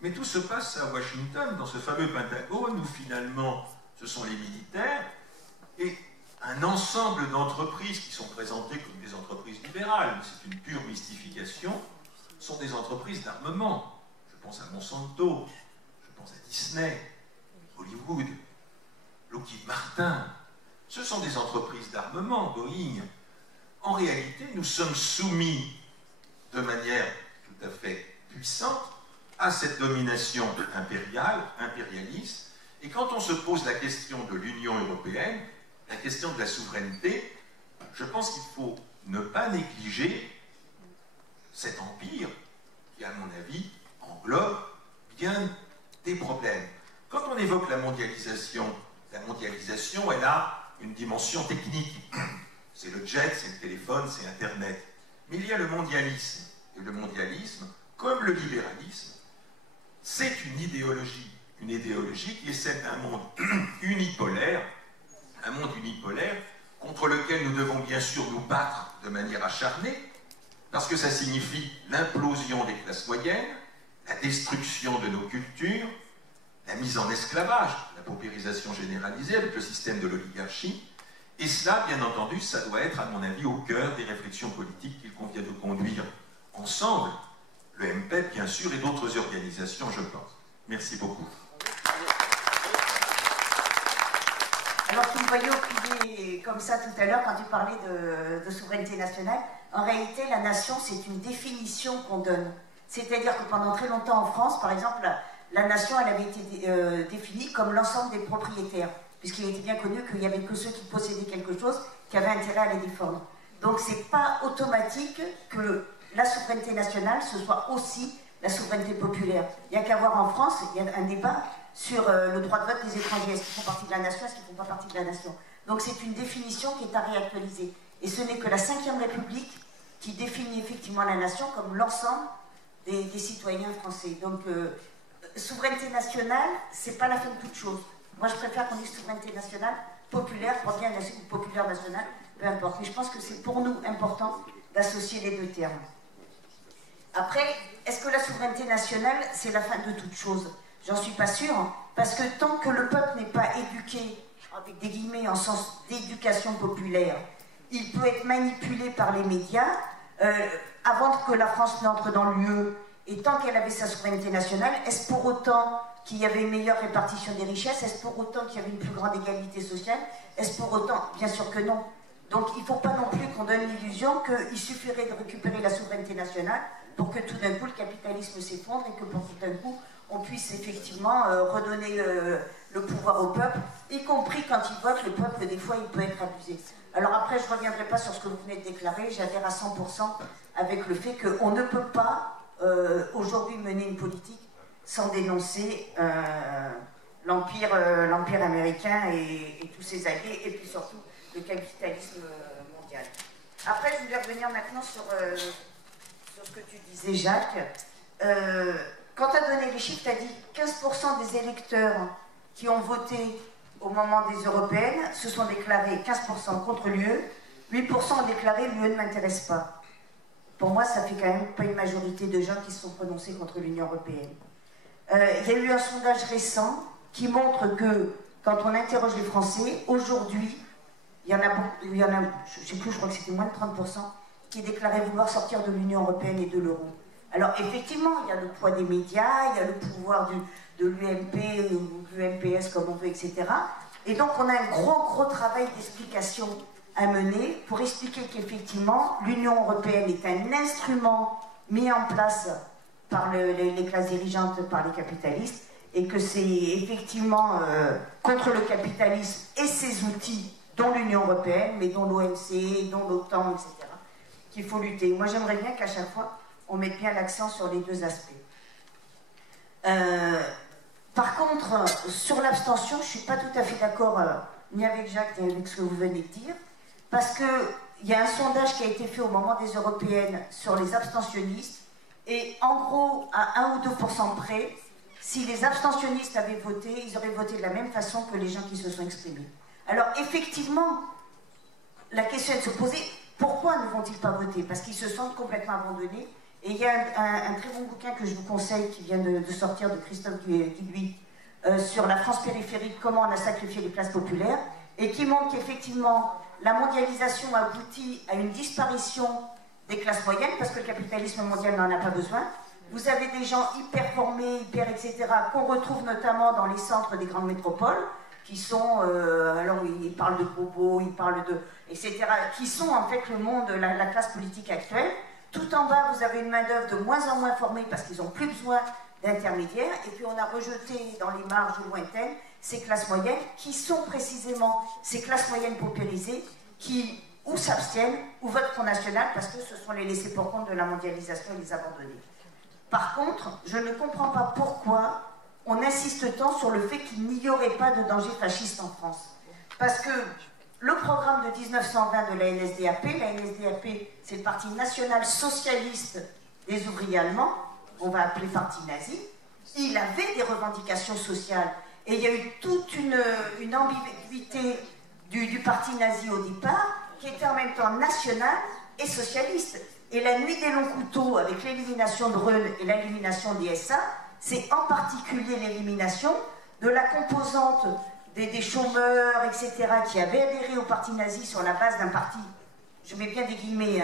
Mais tout se passe à Washington, dans ce fameux Pentagone, où finalement ce sont les militaires et un ensemble d'entreprises qui sont présentées comme des entreprises libérales, mais c'est une pure mystification, sont des entreprises d'armement. Je pense à Monsanto, je pense à Disney, Hollywood, Lockheed Martin. Ce sont des entreprises d'armement, Boeing. En réalité, nous sommes soumis de manière tout à fait puissante à cette domination impériale, impérialiste. Et quand on se pose la question de l'Union européenne, la question de la souveraineté, je pense qu'il faut ne pas négliger cet empire qui, à mon avis, englobe bien des problèmes. Quand on évoque la mondialisation, elle a une dimension technique. C'est le jet, c'est le téléphone, c'est Internet. Mais il y a le mondialisme. Et le mondialisme, comme le libéralisme, c'est une idéologie qui est celle d'un monde unipolaire, contre lequel nous devons bien sûr nous battre de manière acharnée, parce que ça signifie l'implosion des classes moyennes, la destruction de nos cultures, la mise en esclavage, la paupérisation généralisée avec le système de l'oligarchie, et cela, bien entendu, ça doit être, à mon avis, au cœur des réflexions politiques qu'il convient de conduire ensemble, le MPEP, bien sûr, et d'autres organisations, je pense. Merci beaucoup. Alors, tu me voyais opiner comme ça tout à l'heure quand tu parlais de souveraineté nationale. En réalité, la nation, c'est une définition qu'on donne. C'est-à-dire que pendant très longtemps en France, par exemple, la nation, elle avait été définie comme l'ensemble des propriétaires, puisqu'il était bien connu qu'il n'y avait que ceux qui possédaient quelque chose qui avaient intérêt à les défendre. Donc, c'est pas automatique que la souveraineté nationale, ce soit aussi la souveraineté populaire. Il n'y a qu'à voir en France, il y a un débat sur le droit de vote des étrangers. Est-ce qu'ils font partie de la nation, est-ce qu'ils ne font pas partie de la nation? Donc c'est une définition qui est à réactualiser. Et ce n'est que la Ve République qui définit effectivement la nation comme l'ensemble des citoyens français. Donc souveraineté nationale, c'est pas la fin de toute chose. Moi je préfère qu'on dise souveraineté nationale, populaire, pour bien ou populaire nationale, peu importe. Mais je pense que c'est pour nous important d'associer les deux termes. Après, est-ce que la souveraineté nationale, c'est la fin de toute chose? J'en suis pas sûre, parce que tant que le peuple n'est pas éduqué, avec des guillemets en sens d'éducation populaire, il peut être manipulé par les médias. Avant que la France n'entre dans l'UE, et tant qu'elle avait sa souveraineté nationale, est-ce pour autant qu'il y avait une meilleure répartition des richesses? Est-ce pour autant qu'il y avait une plus grande égalité sociale? Est-ce pour autant? Bien sûr que non. Donc il ne faut pas non plus qu'on donne l'illusion qu'il suffirait de récupérer la souveraineté nationale pour que tout d'un coup le capitalisme s'effondre et que pour tout d'un coup on puisse effectivement redonner le pouvoir au peuple, y compris quand il vote, le peuple des fois il peut être abusé. Alors après je ne reviendrai pas sur ce que vous venez de déclarer, j'adhère à 100% avec le fait qu'on ne peut pas aujourd'hui mener une politique sans dénoncer l'empire américain et tous ses alliés, et puis surtout le capitalisme mondial. Après, je voulais revenir maintenant sur ce que tu disais, Jacques. Quand tu as donné les chiffres, tu as dit 15% des électeurs qui ont voté au moment des européennes se sont déclarés 15% contre l'UE, 8% ont déclaré l'UE ne m'intéresse pas. Pour moi, ça fait quand même pas une majorité de gens qui se sont prononcés contre l'Union européenne. Il y a eu un sondage récent qui montre que quand on interroge les Français, aujourd'hui, il y en a, je ne sais plus, je crois que c'était moins de 30% qui déclaraient vouloir sortir de l'Union européenne et de l'euro. Alors effectivement, il y a le poids des médias, il y a le pouvoir de l'UMP ou de l'UMPS comme on veut, etc. Et donc on a un gros travail d'explication à mener pour expliquer qu'effectivement l'Union européenne est un instrument mis en place par les classes dirigeantes, par les capitalistes, et que c'est effectivement contre le capitalisme et ses outils, dont l'Union européenne, mais dont l'OMC, dont l'OTAN, etc., qu'il faut lutter. Moi, j'aimerais bien qu'à chaque fois, on mette bien l'accent sur les deux aspects. Par contre, sur l'abstention, je ne suis pas tout à fait d'accord ni avec Jacques ni avec ce que vous venez de dire, parce qu'il il y a un sondage qui a été fait au moment des européennes sur les abstentionnistes, et en gros, à 1 ou 2% près, si les abstentionnistes avaient voté, ils auraient voté de la même façon que les gens qui se sont exprimés. Alors effectivement, la question est de se poser, pourquoi ne vont-ils pas voter? Parce qu'ils se sentent complètement abandonnés. Et il y a un très bon bouquin que je vous conseille, qui vient de sortir, de Christophe Guilluy, sur la France périphérique, comment on a sacrifié les classes populaires, et qui montre qu'effectivement, la mondialisation aboutit à une disparition des classes moyennes, parce que le capitalisme mondial n'en a pas besoin. Vous avez des gens hyper formés, hyper etc., qu'on retrouve notamment dans les centres des grandes métropoles, qui sont, alors ils parlent de bobos, ils parlent de, etc., qui sont en fait le monde, la classe politique actuelle. Tout en bas, vous avez une main-d'œuvre de moins en moins formée parce qu'ils n'ont plus besoin d'intermédiaires. Et puis on a rejeté dans les marges lointaines ces classes moyennes qui sont précisément ces classes moyennes paupérisées qui ou s'abstiennent ou votent Front National parce que ce sont les laissés pour compte de la mondialisation et les abandonnés. Par contre, je ne comprends pas pourquoi on insiste tant sur le fait qu'il n'y aurait pas de danger fasciste en France. Parce que le programme de 1920 de la NSDAP, c'est le Parti national socialiste des ouvriers allemands, on va appeler parti nazi, il avait des revendications sociales. Et il y a eu toute une ambiguïté du parti nazi au départ, qui était en même temps national et socialiste. Et la nuit des longs couteaux, avec l'élimination de Reune et l'élimination des SA, c'est en particulier l'élimination de la composante des chômeurs, etc., qui avaient adhéré au parti nazi sur la base d'un parti, je mets bien des guillemets,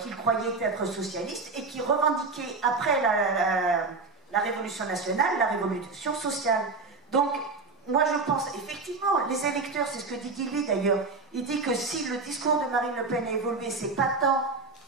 qu'ils croyaient être socialiste, et qui revendiquait, après la Révolution nationale, la Révolution sociale. Donc, moi je pense, effectivement, les électeurs, c'est ce que dit Guilluy d'ailleurs, il dit que si le discours de Marine Le Pen a évolué, c'est pas tant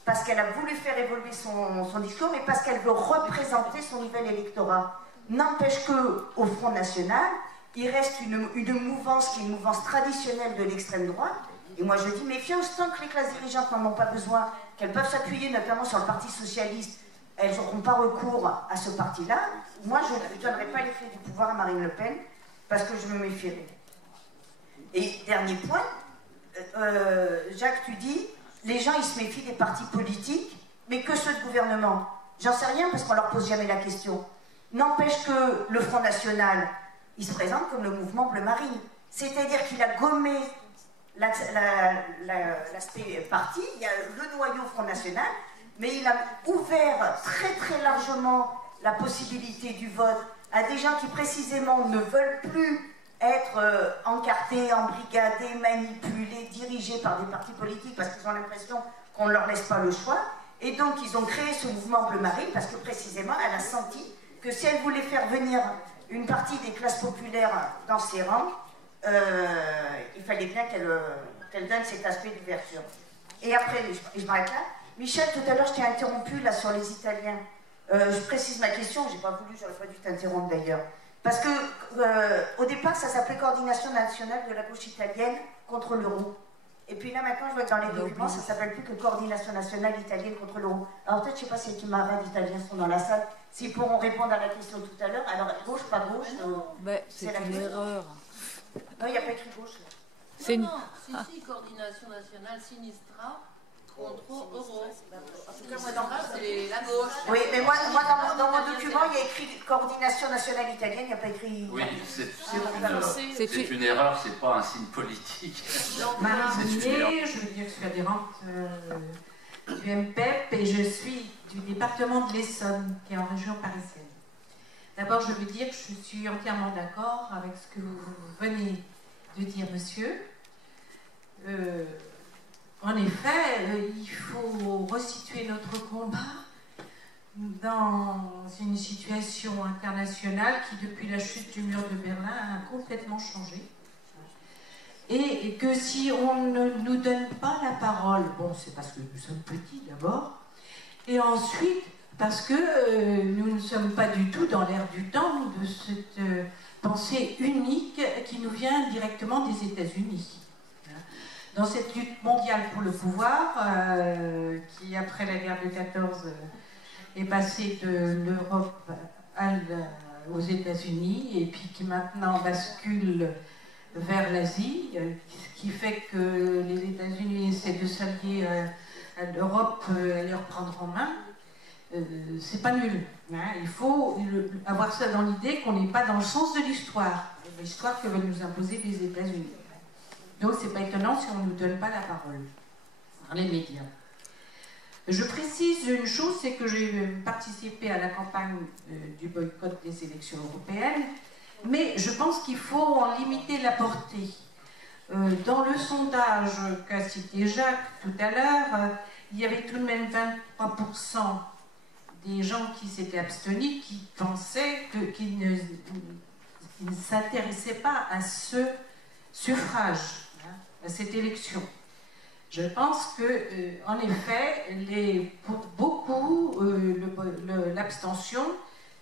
parce qu'elle a voulu faire évoluer son discours, mais parce qu'elle veut représenter son nouvel électorat. N'empêche qu'au Front National, il reste une mouvance qui est une mouvance traditionnelle de l'extrême droite. Et moi je dis méfiance, tant que les classes dirigeantes n'en ont pas besoin, qu'elles peuvent s'appuyer notamment sur le Parti Socialiste, elles n'auront pas recours à ce parti-là. Moi je ne donnerai pas les clés du pouvoir à Marine Le Pen, parce que je me méfierai. Et dernier point, Jacques, tu dis, les gens ils se méfient des partis politiques, mais que ceux de gouvernement. J'en sais rien parce qu'on leur pose jamais la question. N'empêche que le Front National, il se présente comme le mouvement Bleu Marine. C'est-à-dire qu'il a gommé l'aspect parti, il y a le noyau Front National, mais il a ouvert très très largement la possibilité du vote à des gens qui précisément ne veulent plus être encartés, embrigadés, manipulés, dirigés par des partis politiques parce qu'ils ont l'impression qu'on ne leur laisse pas le choix. Et donc ils ont créé ce mouvement Bleu Marine parce que précisément elle a senti que si elle voulait faire venir une partie des classes populaires dans ses rangs, il fallait bien qu'elle donne cet aspect d'ouverture. Et après, je m'arrête là. Michel, tout à l'heure je t'ai interrompu là sur les Italiens. Je précise ma question, j'ai pas voulu, j'aurais pas dû t'interrompre d'ailleurs. Parce que au départ, ça s'appelait Coordination nationale de la gauche italienne contre l'euro. Et puis là maintenant, je vois que dans les documents, ça s'appelle plus que Coordination nationale italienne contre l'euro. Alors peut-être, je sais pas si les camarades italiens sont dans la salle, s'ils pourront répondre à la question tout à l'heure. Alors gauche, pas gauche, c'est une erreur. Non, il n'y a pas écrit gauche. C'est non, si, Coordination nationale Sinistra. Contre euro. En tout cas, moi, c'est la gauche. Oui, mais moi dans mon document, il y a écrit Coordination nationale italienne, il n'y a pas écrit. Oui, c'est une erreur, c'est pas un signe politique. Marie Bouillet, je veux dire que je suis adhérente du MPEP et je suis du département de l'Essonne, qui est en région parisienne. D'abord, je veux dire que je suis entièrement d'accord avec ce que vous venez de dire, monsieur. En effet, il faut resituer notre combat dans une situation internationale qui, depuis la chute du mur de Berlin, a complètement changé. Et que si on ne nous donne pas la parole, bon, c'est parce que nous sommes petits d'abord, et ensuite parce que nous ne sommes pas du tout dans l'air du temps de cette pensée unique qui nous vient directement des États-Unis. Dans cette lutte mondiale pour le pouvoir, qui après la guerre de 14 est passée de l'Europe aux États-Unis, et puis qui maintenant bascule vers l'Asie, ce qui fait que les États-Unis essaient de s'allier à l'Europe, à les reprendre en main. C'est pas nul. Hein. Il faut avoir ça dans l'idée qu'on n'est pas dans le sens de l'histoire que veulent nous imposer les États-Unis. Donc c'est pas étonnant si on ne nous donne pas la parole dans les médias. Je précise une chose, c'est que j'ai participé à la campagne du boycott des élections européennes, mais je pense qu'il faut en limiter la portée. Dans le sondage qu'a cité Jacques tout à l'heure, il y avait tout de même 23% des gens qui s'étaient abstenus qui pensaient qu'ils ne s'intéressaient pas à ce suffrage, hein, à cette élection. Je pense que, en effet, pour beaucoup, l'abstention,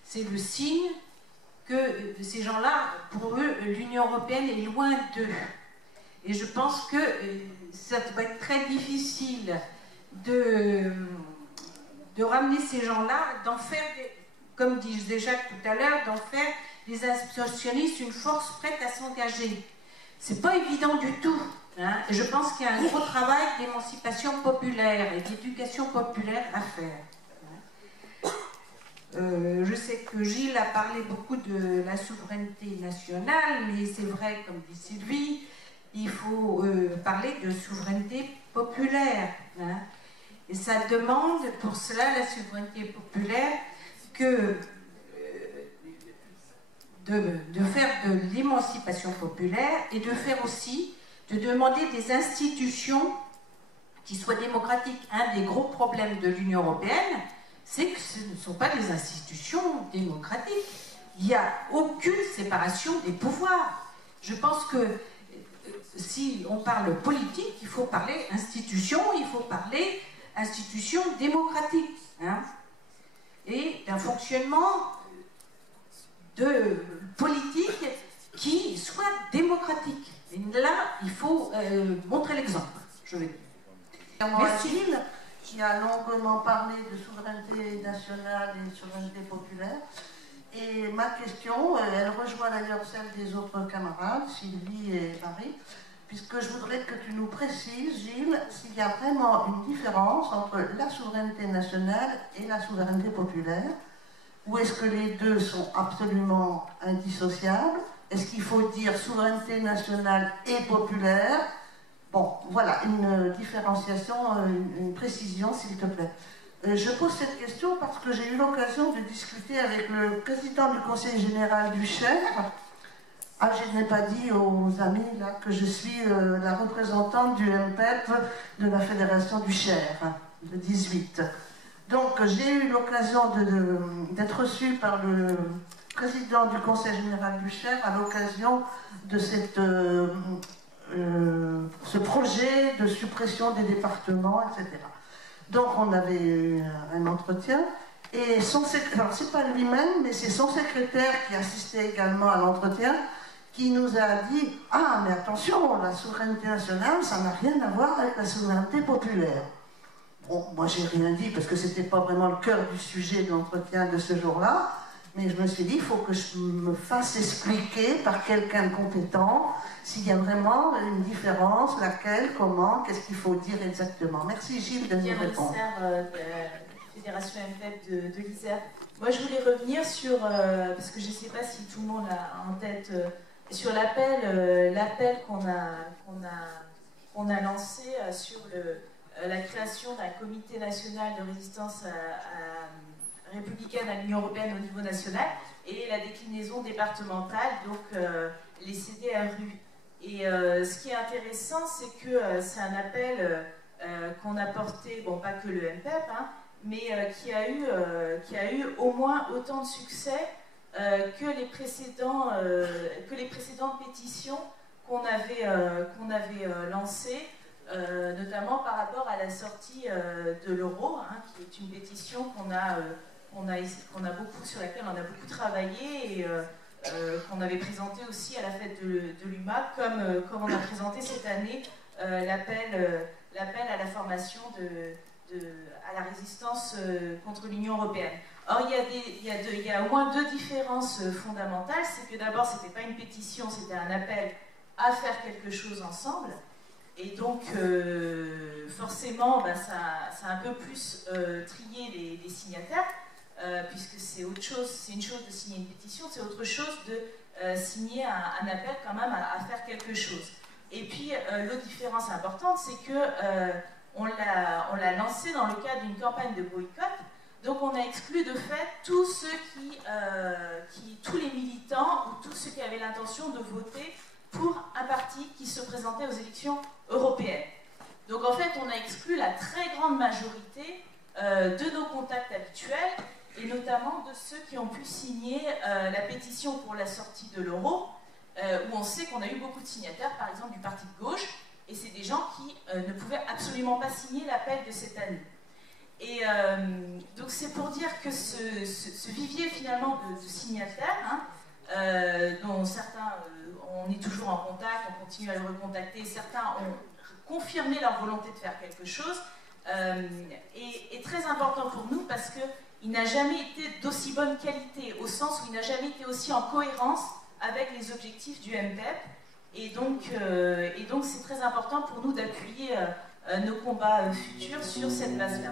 c'est le signe que ces gens-là, pour eux, l'Union européenne est loin d'eux. Et je pense que ça va être très difficile de ramener ces gens-là, d'en faire, comme disait Jacques tout à l'heure, d'en faire des abstentionnistes une force prête à s'engager. C'est pas évident du tout. Hein, et je pense qu'il y a un gros travail d'émancipation populaire et d'éducation populaire à faire. Je sais que Gilles a parlé beaucoup de la souveraineté nationale, mais c'est vrai, comme dit Sylvie, il faut parler de souveraineté populaire. Hein, et ça demande pour cela, la souveraineté populaire, de faire de l'émancipation populaire et de faire aussi de demander des institutions qui soient démocratiques. Un des gros problèmes de l'Union européenne, c'est que ce ne sont pas des institutions démocratiques. Il n'y a aucune séparation des pouvoirs. Je pense que si on parle politique, il faut parler institutions, il faut parler institutions démocratiques. Hein, et d'un fonctionnement de politique qui soit démocratique. Et là, il faut montrer l'exemple, je vais dire. Merci. Qui a longuement parlé de souveraineté nationale et de souveraineté populaire. Et ma question, elle rejoint d'ailleurs celle des autres camarades, Sylvie et Marie, puisque je voudrais que tu nous précises, Gilles, s'il y a vraiment une différence entre la souveraineté nationale et la souveraineté populaire, ou est-ce que les deux sont absolument indissociables? Est-ce qu'il faut dire souveraineté nationale et populaire? Bon, voilà, une différenciation, une précision, s'il te plaît. Je pose cette question parce que j'ai eu l'occasion de discuter avec le président du Conseil général du Cher. Ah, je n'ai pas dit aux amis là, que je suis la représentante du MPEP de la Fédération du Cher, le 18. Donc, j'ai eu l'occasion d'être reçue par le président du Conseil général du Cher à l'occasion de ce projet de suppression des départements, etc. Donc, on avait eu un entretien. Et son secrétaire, c'est pas lui-même, mais c'est son secrétaire qui assistait également à l'entretien, qui nous a dit « Ah, mais attention, la souveraineté nationale, ça n'a rien à voir avec la souveraineté populaire. » Bon, moi, j'ai rien dit, parce que c'était pas vraiment le cœur du sujet de l'entretien de ce jour-là, mais je me suis dit, il faut que je me fasse expliquer par quelqu'un de compétent s'il y a vraiment une différence, laquelle, comment, qu'est-ce qu'il faut dire exactement. Merci Gilles de nous répondre. De la Fédération MPEP de l'Isère. Moi, je voulais revenir sur, parce que je ne sais pas si tout le monde a en tête, sur l'appel qu'on a lancé sur la création d'un comité national de résistance républicaine à l'Union européenne au niveau national et la déclinaison départementale, donc les CDRU. Et ce qui est intéressant, c'est que c'est un appel qu'on a porté, bon pas que le MPEP, hein, mais qui a eu au moins autant de succès que les précédentes pétitions qu'on avait lancées, notamment par rapport à la sortie de l'euro, hein, qui est une pétition sur laquelle on a beaucoup travaillé et qu'on avait présenté aussi à la fête de l'UMA, comme on a présenté cette année l'appel à la formation à la résistance contre l'Union européenne. Or, il y a au moins deux différences fondamentales. C'est que d'abord, ce n'était pas une pétition, c'était un appel à faire quelque chose ensemble. Et donc, forcément, ça a un peu plus trié les signataires, puisque c'est autre chose, c'est une chose de signer une pétition, c'est autre chose de signer un appel quand même à faire quelque chose. Et puis, l'autre différence importante, c'est que on l'a lancé dans le cadre d'une campagne de boycott. Donc on a exclu de fait tous ceux tous les militants ou tous ceux qui avaient l'intention de voter pour un parti qui se présentait aux élections européennes. Donc en fait, on a exclu la très grande majorité de nos contacts habituels, et notamment de ceux qui ont pu signer la pétition pour la sortie de l'euro, où on sait qu'on a eu beaucoup de signataires, par exemple du parti de gauche, et c'est des gens qui ne pouvaient absolument pas signer l'appel de cette année. Et donc c'est pour dire que ce vivier finalement de signataires, dont certains, on est toujours en contact, on continue à le recontacter, certains ont confirmé leur volonté de faire quelque chose, est très important pour nous parce qu'il n'a jamais été d'aussi bonne qualité, au sens où il n'a jamais été aussi en cohérence avec les objectifs du MPEP. Et donc c'est très important pour nous d'appuyer nos combats futurs sur cette base-là.